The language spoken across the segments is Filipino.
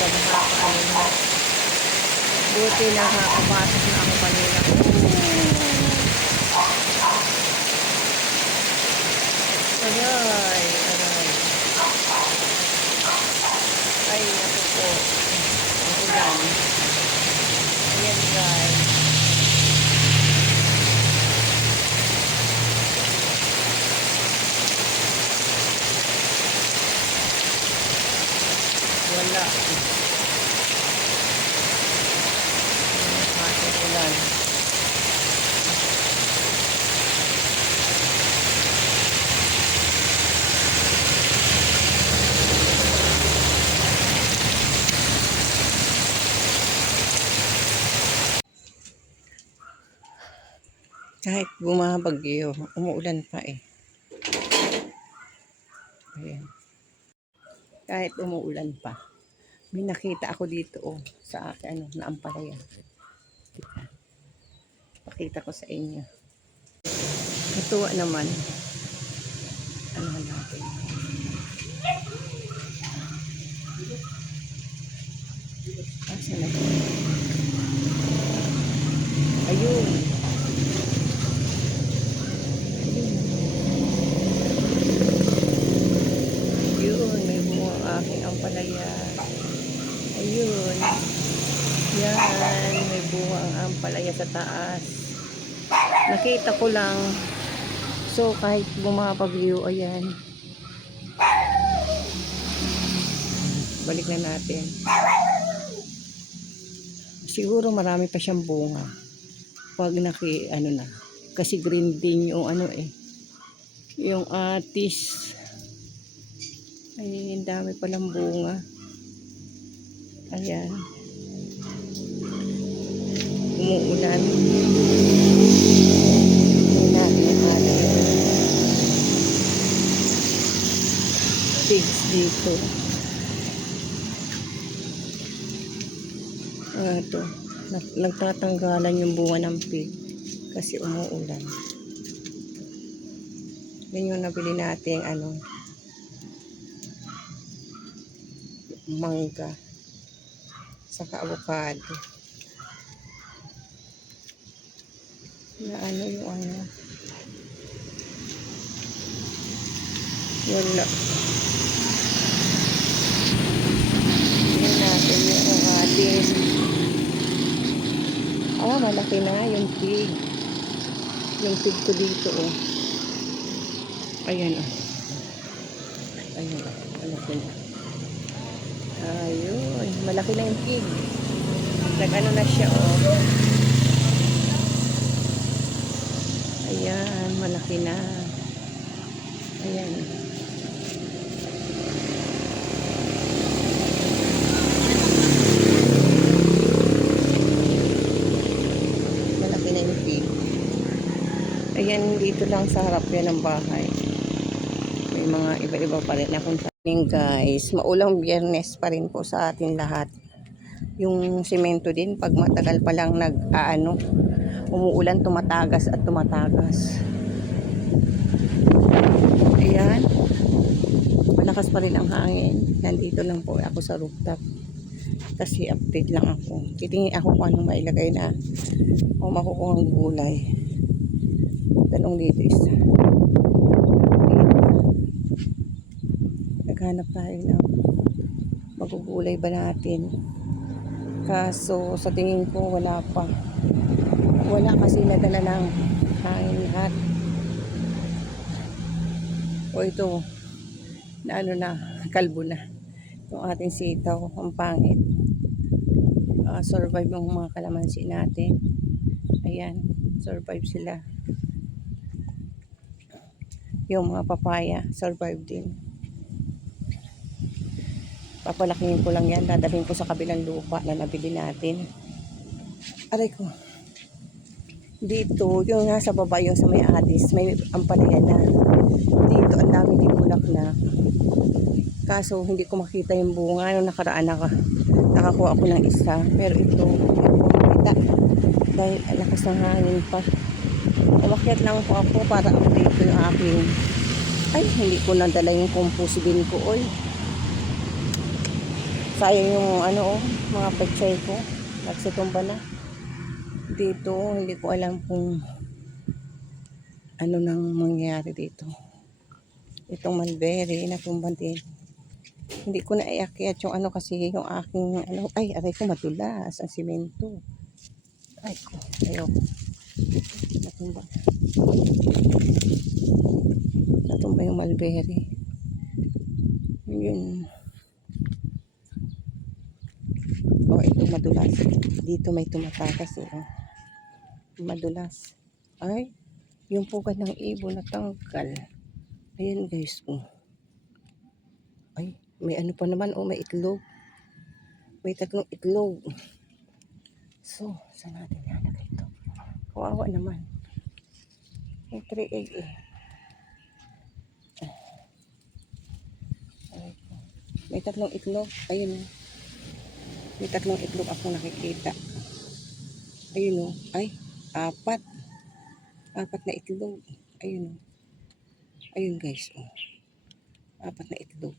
talaga nakakaano na. Buti nakakapasok na ako kanina. Aray, aray. Ay, naku po. Ang ulan. Ayan guys. Wala. Ating ulan. Kahit bumabagyo, umuulan pa eh. Ayan. Kahit umuulan pa. May nakita ako dito oh, sa akin na ampalaya. Pakita ko sa inyo. Natuwa naman. Ano natin? Asa na ito? Ayun. Ayun, may bunga ang aking ampalaya. Ayun. Yan, may bunga ang ampalaya sa taas. Nakita ko lang. So, kahit bumabagyo, ayan. Balik na natin. Siguro marami pa siyang bunga. Pag ano na. Kasi green din yung ano eh. Yung atis. Ay, ang dami palang bunga. Ayan. Umuulan. Pigs dito. Ito. Nagtatanggalan yung bunga ng pig kasi umuulan. Yan yung nabili natin mangga saka avocado. Na yung wala. Yan natin yung ating malaki na yung pig. Yung pig ko dito oh. Ayan oh. Ayan oh. Malaki na. Ayun. Malaki na yung pig. Nag-ano na siya oh. Ayan. Malaki na. Ayan. Ayan, dito lang sa harap yan ng bahay. May mga iba-iba pa rin akong taning guys. Maulang Biyernes pa rin po sa atin lahat. Yung semento din, pag matagal pa lang umuulan, tumatagas at tumatagas. Ayan. Malakas pa rin ang hangin. Nandito lang po ako sa rooftop. Kasi update lang ako. Titingin ako kung anong mailagay na o makukuha ng gulay. Tanong dito isa. Naghanap tayo ng magugulay ba natin. Kaso sa tingin ko wala pa. Wala kasi nadala ng hangin lahat. O ito, na kalbo na. Itong ating sitaw, ang pangit. Survive yung mga kalamansi natin. Ayan, survive sila. Yung mga papaya, survive din. Papalakihin ko lang yan. Dadalhin ko sa kabilang lupa na nabili natin. Aray ko. Dito, yung nasa baba, yung sa may atis, may ampalaya na. Dito, ang dami din bulaklak. Kaso, hindi ko makita yung bunga. Nung nakaraan nakakuha ako ng isa. Pero ito, makita. Dahil lakas ng hangin pa. Umakyat lang po ako para update ko yung aking hindi ko nadala yung compost bin ko oy. Sayang yung ano, mga pechay ko. Nagsitumba na. Dito, hindi ko alam kung ano nang mangyari dito. Itong mulberry, natumban din. Hindi ko na iakyat yung ano kasi yung aking ano. Ay, aray ko matulas ang simento. Ay ko, ayaw. Natumba. Natumba yung mulberry. Yun. Oh, ito madulas. Dito may tumatakas eh. Oh. Madulas. Ay, yung pugad ng ibon natanggal. Ayan guys. Oh. Ay, may ano pa naman. Oh, may itlog. May 3 itlog. So, saan natin nalagay ito? Kawawa naman. May 3 egg eh. Ay, may 3 itlog. Ayun. May 3 itlog ako nakikita. Ayun oh. Ay, 4. 4 na itlog. Ayun oh. Ayun guys. Oh. 4 na itlog.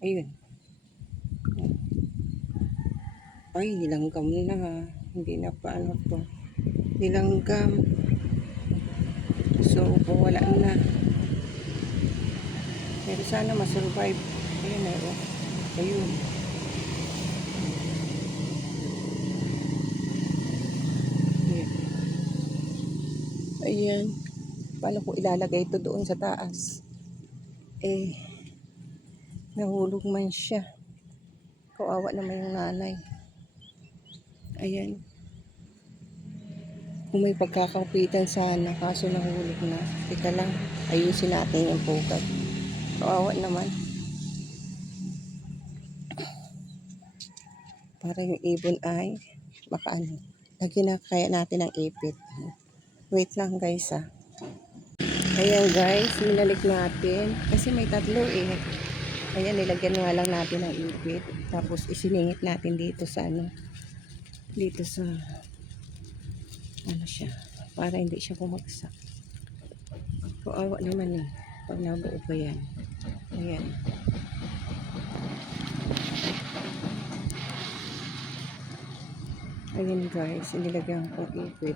Ayun. Ay, nilanggam na. Hindi na pa ano to. Nilanggam. So, wala na. Pero sana masurvive. Ayun na oh. Ayun. Ayan. Ayan. Paano ko ilalagay ito doon sa taas? Eh, nahulog man siya. Kawawa naman yung nanay. Ayan. Kung may pagkakapitan sana, kaso nahulog na. Teka lang, ayusin natin yung pugad. Kawawa naman. Para yung ibon ay makaano. Lagyan na kaya natin ng ipit. Wait lang guys ah. Ayan guys, nilalik natin. Kasi may 3 eh. Ayan, nilagyan nga lang natin ng ipit. Tapos isiningit natin dito sa ano. Dito sa ano siya. Para hindi siya bumagsak. Kawawa naman eh. Pag nabuo pa yan. Ayan. Ayan guys, inilagyan kong ipit.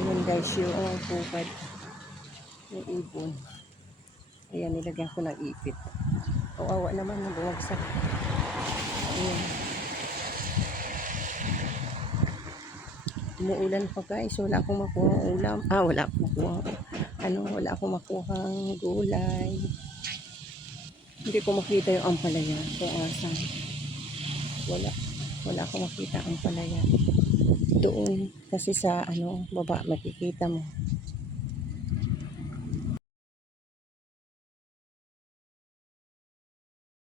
Ayan guys, yung pupad ng ibon. Ayan, nilagyan ko ng ipit. Kawawa naman na bumagsak. Ayan. Umuulan pa guys, wala akong makuha ulam. Wala akong makuha. Wala akong makuha gulay. Hindi ko makita yung ampalaya. Kung asan. Wala akong makita ang ampalaya. Doon, kasi sa baba, makikita mo.